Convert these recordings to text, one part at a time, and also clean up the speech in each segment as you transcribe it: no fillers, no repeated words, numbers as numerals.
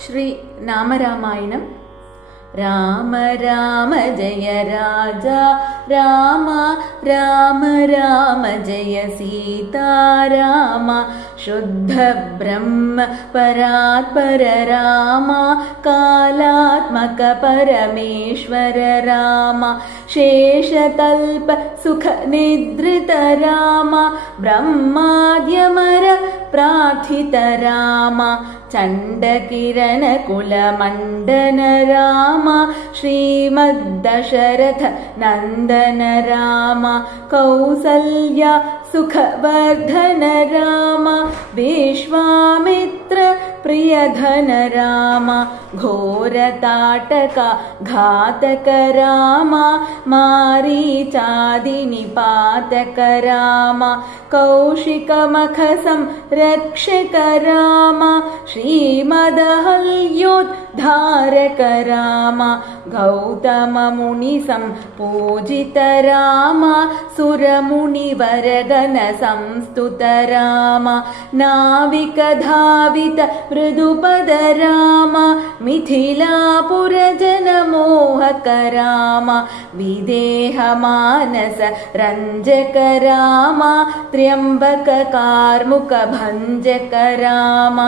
श्री नामरामायणम्। राम राम जय राजा राम, राम राम जय सीता राम, शुद्ध ब्रह्म परात्पर राम, कालात्मक परमेश्वर राम, शेषतल्प सुख निद्रित राम, ब्रह्माद्यमर प्रार्थित राम, चण्डकिरण कुलमण्डन राम, श्रीमद्दशरथ नन्दन राम, कौसल्या सुखवर्धन राम, विश्वामित्र प्रियधन राम, घोरताटका घातक राम, मारीचादिनिपातक राम, कौशिकमख संरक्षक राम, श्रीमदहल्योद्धारक राम, गौतम मुनि संपूजित राम, सुरमुनिवरगण संस्तुत राम, नाविक धावित मृदुपद राम, मिथिलापुर जनमोहक राम, विदेह मानस रंजक राम, त्र्यंबक कार्मुक भंजक राम,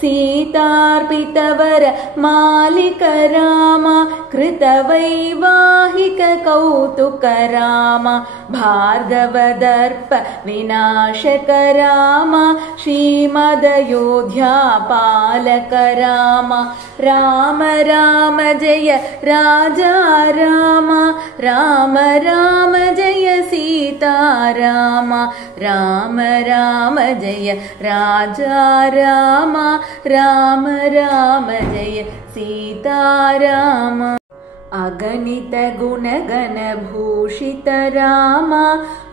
सीतार्पितवर मालिक राम, कृतवैवाहिक कौतुक राम, भार्गवदर्प विनाशक राम, श्रीमदयोध्या पालक राम, राम राम जय राजा राम, राम राम जय सीता राम, राम राम जय राजा राम, राम राम जय सीता राम, अगणित गुणगण भूषित राम,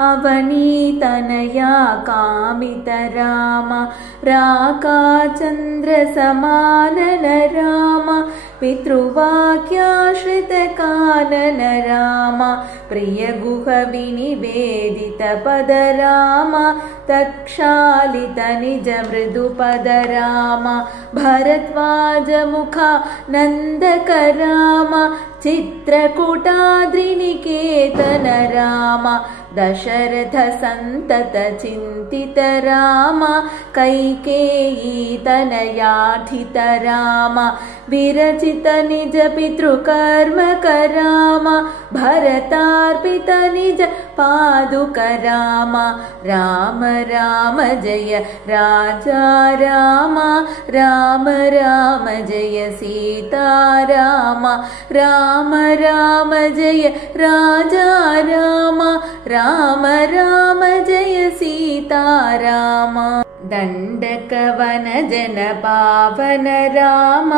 अवनीतनया कामित राम, राकाचन्द्र समानन राम, पितृवाक्याश्रित कानन राम, प्रियगुह विनिवेदित पद राम, तत्क्षालित निज मृदुपद राम, भरद्वाज मुखा नन्दक राम, चित्रकूटाद्रिनिकेतन राम, दशरथ सन्तत चिन्तित राम, कैकेयी तनयार्थित राम, विरचित निज पितृकर्मक राम, भरतार्पित निज पादुक राम, राम राम जय राजा राम, राम राम जय सीता राम, राम राम जय राजा राम, राम राम जय सीता राम, दण्डकवन जन पावन राम,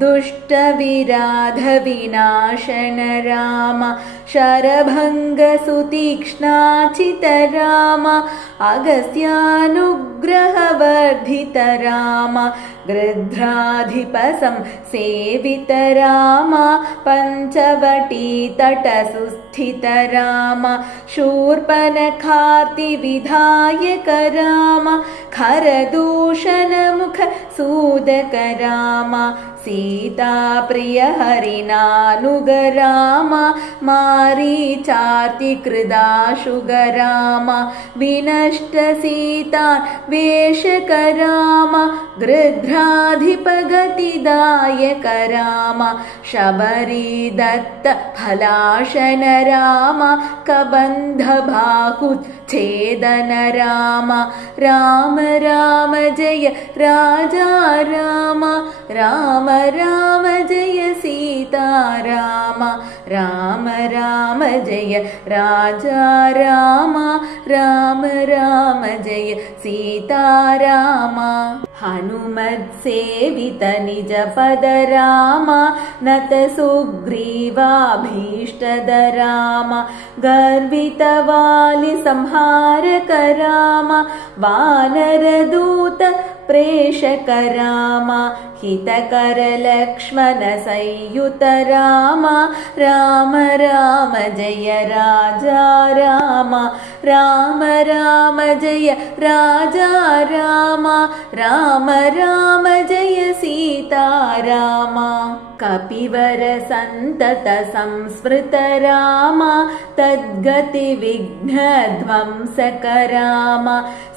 दुष्ट विराध विनाशन राम, शरभंग सुतीक्ष्णाचित राम, अगस्त्यानुग्रह वर्धित राम, गृध्राधिप संसेवित राम, पंचवटी तट सुस्थित राम, शूर्पणखार्ति विधायक राम, खरदूषण मुख सूदक राम, सीता प्रिय हरिनानुग राम, मारीचार्ति कृदाशुग राम, विनष्ट सीता वेशक राम, गृध्राधिप गतिदायक राम, शबरी दत्त फलाशन राम, कबंध बाहु छेदन राम, राम राम जय राजा राम, राम राम जय सीता राम, राम राम जय राजा राम, राम राम जय सीता राम, हनुमत् सेवित निज पद राम, नत सुग्रीवाभीष्टद राम, गर्वित वालि संहारक राम, वानर दूत प्रेषक राम, हितकर लक्ष्मण संयुत राम, राम राम जय राजा राम, राम राम जय राजा राम, राम राम जय सीता सीताराम कपिवर सन्तत संस्मृत राम तद्गति विघ्नध्वंसक राम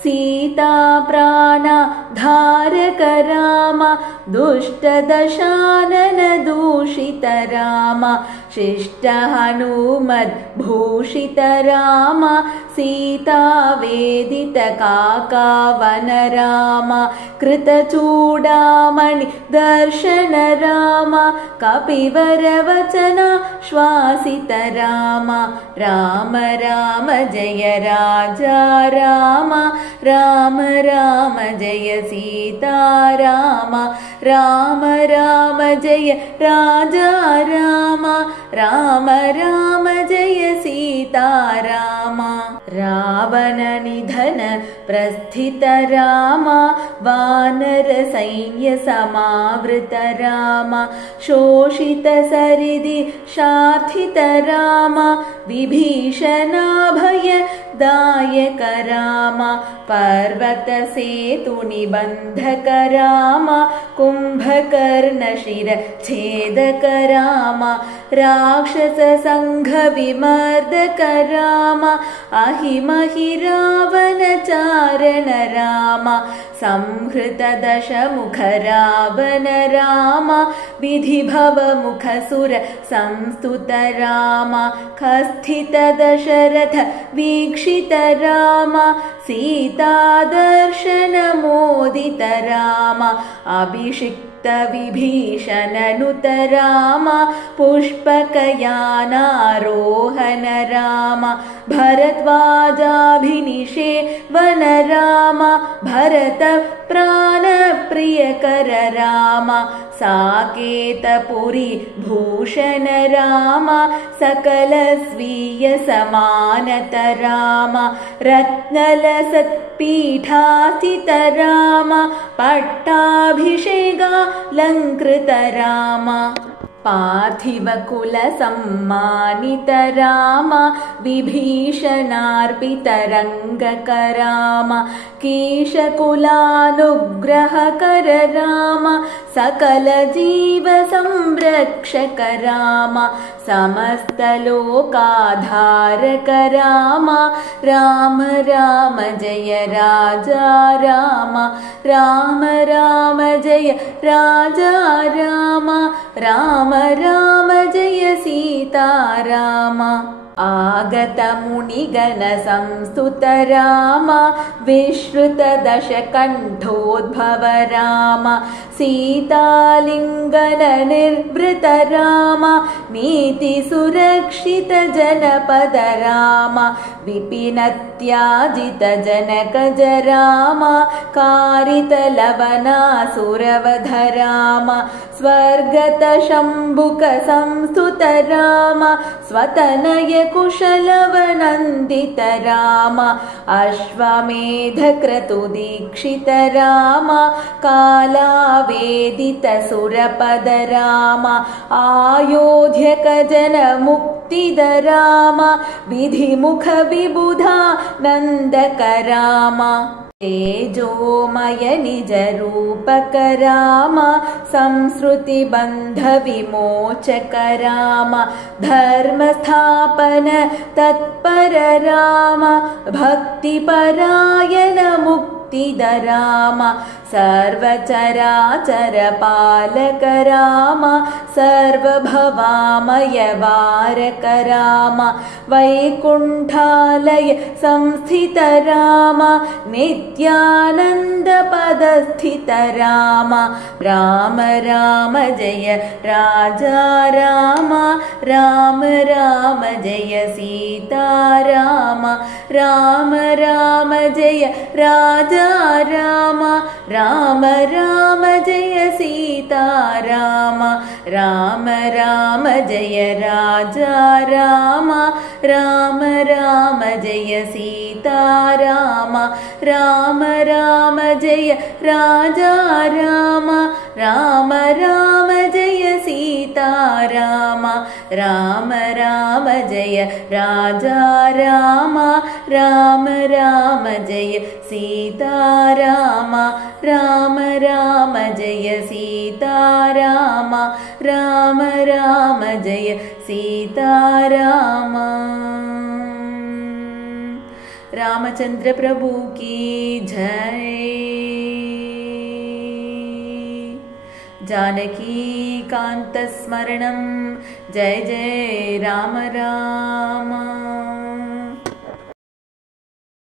सीता प्राणधारक राम दुष्टदशानन दूषित राम शिष्ट हनुमद्भूषित राम सीता वेदित काकावन राम कृतचूडामणि दर्शन राम कपिवर वचन श्वासित राम राम राम जय राजा राम राम राम जय सीता राम राम राम जय राजा राम राम राम जय सीता राम रावण निधन प्रस्थित राम वानर सैन्य समावृत राम शोषित सरिदि शार्थित राम विभीषणाभय दायक राम पर्वत सेतु निबन्धक राम कुम्भकर्ण शिर छेदक राम राक्षस संघ विमर्दक राम अहिमहि रावण चारण राम संहृत दशमुख रावण राम विधिभव मुख सुर संस्तुत राम खस्थित दशरथ वीक्षित राम सीता दर्शन मोदित राम अभिषिक्त विभीषणनुत राम पुष्पकयानारोहण राम भरद्वाजाभिनिषेवन राम भरत प्राणप्रियकर राम साकेतपुरी भूषण राम सकल स्वीय समानत राम रत्नलसत्पीठास्थित राम पट्टाभिषेकालङ्कृत राम पार्थिव कुल सम्मानित राम विभीषणार्पित रङ्गक राम केशकुलानुग्रहकर राम सकल जीव संरक्षक राम समस्त लोकाधारक राम राम राम जय राजा राम राम राम जय राजा राम राम राम जय सीता राम आगत मुनिगण संस्तुत राम विश्रुत दशकण्ठोद्भव राम सीतालिङ्गन निर्वृत राम नीति सुरक्षित जनपद राम विपिनत्याजित जनकज राम कारित लवनासुरवध राम स्वर्गत शम्भुक संस्तुत राम स्वतनय कुशलवनन्दित राम अश्वमेध क्रतुदीक्षित राम कालावेदित सुरपद राम आयोध्यक जन मुक्तिद राम विधिमुख विबुधा नन्दक राम तेजोमय निज रूपक राम संस्कृति बन्ध विमोचक राम धर्म स्थापन तत्पर राम भक्तिपरायण मुक्तिद राम सर्वचराचर पालक राम सर्वभवामय वारक राम वैकुण्ठालय संस्थित राम नित्यानन्द पदस्थित राम राम राम जय राजा राम राम राम जय सीता राम राम राम जय राजा राम राम राम जय सीता राम राम राम जय राजा राम राम राम जय सीता राम राम राम जय राजा राम राम राम जय सीता राम राम राम जय राजा राम राम राम जय सीता राम राम राम जय सीता सीताराम राम राम जय सीताराम। रामचंद्र प्रभु की जय। जानकी कांत स्मरणं जय जय राम राम।